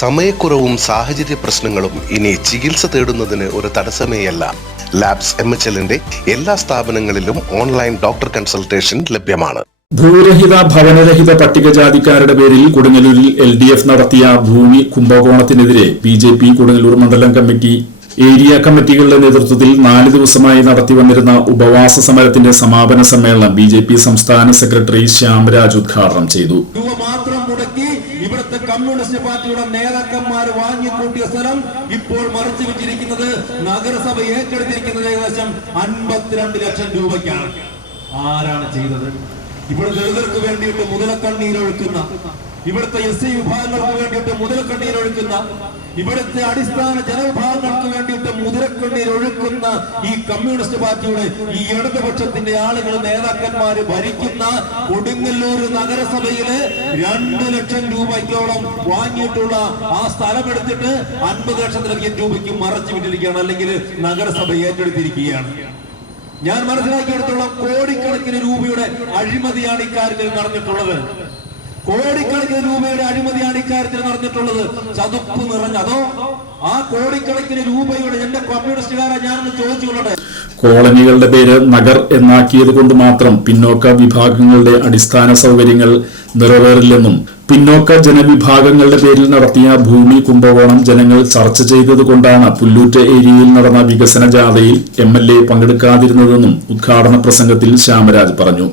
സമയക്കുറവും സാഹചര്യ പ്രശ്നങ്ങളും ഇനി ചികിത്സ തേടുന്നതിന് ഒരു തടസ്സമേയല്ല. ലാബ്സ് എം എച്ച് എല്ലിന്റെ എല്ലാ സ്ഥാപനങ്ങളിലും ഓൺലൈൻ ഡോക്ടർ കൺസൾട്ടേഷൻ ലഭ്യമാണ്. ഭൂരഹിത ഭവനരഹിത പട്ടികജാതിക്കാരുടെ പേരിൽ കൊടുങ്ങല്ലൂരിൽ എൽ ഡി എഫ് നടത്തിയ ഭൂമി കുംഭകോണത്തിനെതിരെ ബി ജെ പി കൊടുങ്ങല്ലൂർ മണ്ഡലം കമ്മിറ്റി ഏരിയ കമ്മിറ്റികളുടെ നേതൃത്വത്തിൽ നാല് ദിവസമായി നടത്തിവന്നിരുന്ന ഉപവാസ സമരത്തിന്റെ സമാപന സമ്മേളനം ബി ജെ പി സംസ്ഥാന സെക്രട്ടറി ശ്യാംരാജ് ഉദ്ഘാടനം ചെയ്തു രൂപ മാത്രം മുടക്കി ഇവിടുത്തെ കമ്മ്യൂണിസ്റ്റ് പാർട്ടിയുടെ നേതാക്കന്മാർ വാങ്ങിക്കൂട്ടിയ സ്ഥലം ഇപ്പോൾ മറിച്ചു വെച്ചിരിക്കുന്നത് നഗരസഭ ഏറ്റെടുത്തിരിക്കുന്നത് ഏകദേശം അൻപത്തിരണ്ട് ലക്ഷം രൂപയ്ക്കാണ്. ആരാണ് ചെയ്തത്? ഇവിടെ ദളിതർക്ക് വേണ്ടിയിട്ട് മുതലക്കണ്ണീരൊഴുക്കുന്ന ഇവിടുത്തെ എസ് സി വിഭാഗങ്ങൾക്ക് വേണ്ടിയിട്ട് മുതലക്കണ്ണീർ ഒഴുക്കുന്ന ഇവിടുത്തെ അടിസ്ഥാന ജനവിഭാഗങ്ങൾക്ക് വേണ്ടിയിട്ട് മുതലക്കണ്ണീർ ഒഴുക്കുന്ന ഈ കമ്മ്യൂണിസ്റ്റ് പാർട്ടിയുടെ ഈ ഇടതുപക്ഷത്തിന്റെ ആളുകൾ നേതാക്കന്മാര് ഭരിക്കുന്ന കൊടുങ്ങല്ലൂർ നഗരസഭയിൽ രണ്ട് ലക്ഷം രൂപയ്ക്കോളം വാങ്ങിയിട്ടുള്ള ആ സ്ഥലം എടുത്തിട്ട് അൻപത് ലക്ഷത്തിലധികം രൂപയ്ക്ക് മറച്ചു വിട്ടിരിക്കുകയാണ് അല്ലെങ്കിൽ നഗരസഭ ഏറ്റെടുത്തിരിക്കുകയാണ്. ഞാൻ മനസ്സിലാക്കിയെടുത്തോളം കോടിക്കണക്കിന് രൂപയുടെ അഴിമതിയാണ് ഇക്കാര്യത്തിൽ നടന്നിട്ടുള്ളത്. കോടിക്കണക്കിന് രൂപയുടെ അഴിമതിയാണ് ഇക്കാര്യത്തിൽ നടന്നിട്ടുള്ളത്. ചതുപ്പ് നിറഞ്ഞതോ ആ കോടിക്കണക്കിന് രൂപയുടെ എന്റെ കമ്മ്യൂണിസ്റ്റുകാരെ ഞാനൊന്ന് ചോദിച്ചുകൊള്ളട്ടെ. കോളനികളുടെ പേര് നഗർ എന്നാക്കിയത് കൊണ്ട് മാത്രം പിന്നോക്ക വിഭാഗങ്ങളുടെ അടിസ്ഥാന സൗകര്യങ്ങൾ നിറവേറില്ലെന്നും പിന്നോക്ക ജനവിഭാഗങ്ങളുടെ പേരിൽ നടത്തിയ ഭൂമി കുംഭകോണം ജനങ്ങൾ ചർച്ച ചെയ്തതുകൊണ്ടാണ് പുല്ലൂറ്റ ഏരിയയിൽ നടന്ന വികസന ജാഥയിൽ എം എൽ എ പങ്കെടുക്കാതിരുന്നതെന്നും ഉദ്ഘാടന പ്രസംഗത്തിൽ ശ്യാമരാജ് പറഞ്ഞു.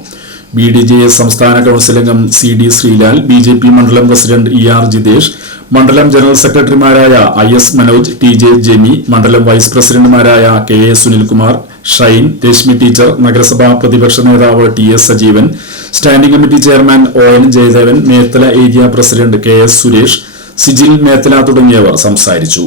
ബി ഡി ജെ എസ് സംസ്ഥാന കൌൺസിൽ അംഗം C D Sreelal B J P മണ്ഡലം പ്രസിഡന്റ് ഇ ആർ ജിതേഷ് മണ്ഡലം ജനറൽ സെക്രട്ടറിമാരായ I S Manoj T J Jemi മണ്ഡലം വൈസ് പ്രസിഡന്റുമാരായ K A Sunilkumar Shine Reshmi teacher നഗരസഭാ പ്രതിപക്ഷ നേതാവ് T S Sajeevan standing committee chairman O N Jayadevan Methala area president K S Suresh Sijil Methala തുടങ്ങിയവർ സംസാരിച്ചു.